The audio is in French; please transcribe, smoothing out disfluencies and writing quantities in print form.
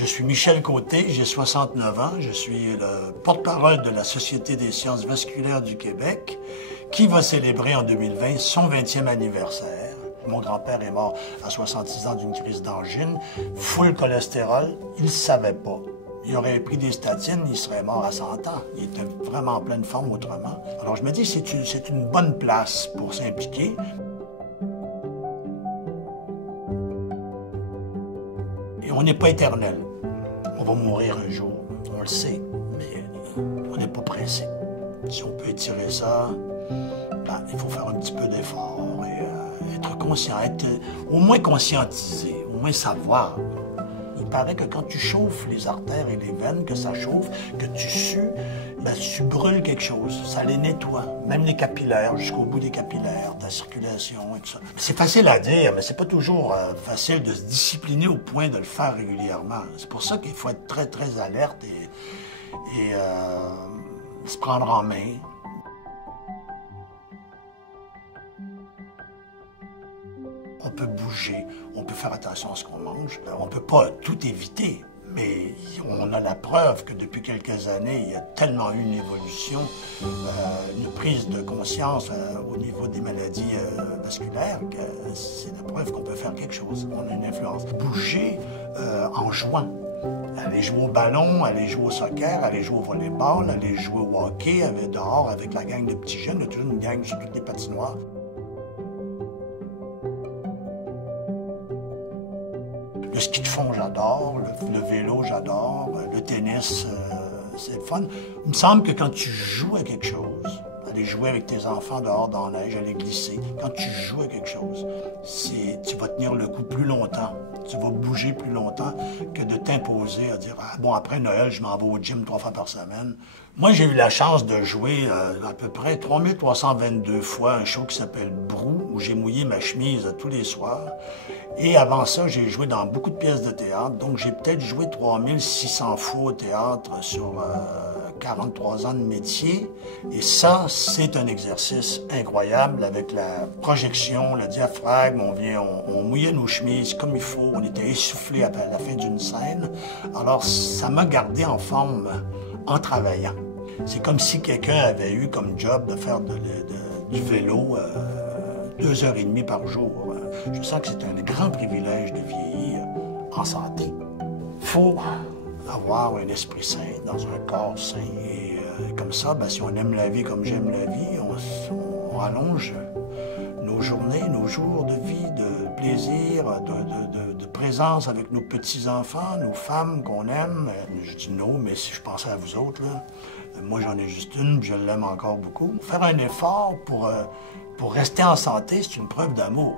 Je suis Michel Côté, j'ai 69 ans, je suis le porte-parole de la Société des sciences vasculaires du Québec qui va célébrer en 2020 son 20e anniversaire. Mon grand-père est mort à 66 ans d'une crise d'angine, full cholestérol, il ne savait pas. Il aurait pris des statines, il serait mort à 100 ans. Il était vraiment en pleine forme autrement. Alors je me dis, c'est une bonne place pour s'impliquer. Et on n'est pas éternel. On va mourir un jour, on le sait, mais on n'est pas pressé. Si on peut étirer ça, ben, il faut faire un petit peu d'effort et être conscient, être au moins conscientisé, au moins savoir. Il paraît que quand tu chauffes les artères et les veines, que ça chauffe, que tu sues, ben, tu brûles quelque chose, ça les nettoie. Même les capillaires, jusqu'au bout des capillaires, ta circulation et tout ça. C'est facile à dire, mais c'est pas toujours facile de se discipliner au point de le faire régulièrement. C'est pour ça qu'il faut être très, très alerte et se prendre en main. On peut bouger, on peut faire attention à ce qu'on mange. On ne peut pas tout éviter, mais on a la preuve que depuis quelques années, il y a tellement eu une évolution, une prise de conscience au niveau des maladies vasculaires que c'est la preuve qu'on peut faire quelque chose. On a une influence. Bouger en jouant. Aller jouer au ballon, aller jouer au soccer, aller jouer au volleyball, aller jouer au hockey dehors avec la gang de petits jeunes. Il y a toujours une gang sur toutes les patinoires. Le ski de fond, j'adore. Le vélo, j'adore. Le tennis, c'est le fun. Il me semble que quand tu joues à quelque chose, aller jouer avec tes enfants dehors dans la neige, aller glisser, quand tu joues à quelque chose, tu vas tenir le coup plus longtemps. Tu vas bouger plus longtemps que de t'imposer à dire « Ah, bon, après Noël, je m'en vais au gym 3 fois par semaine. » Moi, j'ai eu la chance de jouer à peu près 3322 fois un show qui s'appelle Brou, où j'ai mouillé ma chemise tous les soirs. Et avant ça, j'ai joué dans beaucoup de pièces de théâtre, donc j'ai peut-être joué 3600 fois au théâtre sur 43 ans de métier. Et ça, c'est un exercice incroyable avec la projection, le diaphragme. On mouillait nos chemises comme il faut, on était essoufflé à la fin d'une scène. Alors, ça m'a gardé en forme en travaillant. C'est comme si quelqu'un avait eu comme job de faire du vélo 2h30 par jour. Je sens que c'est un grand privilège de vieillir en santé. Il faut avoir un esprit sain dans un corps sain. Et comme ça, ben, si on aime la vie comme j'aime la vie, on rallonge nos journées, nos jours de vie, de plaisir, de présence avec nos petits-enfants, nos femmes qu'on aime. Je dis non, mais si je pensais à vous autres, là, moi j'en ai juste une, je l'aime encore beaucoup. Faire un effort pour rester en santé, c'est une preuve d'amour.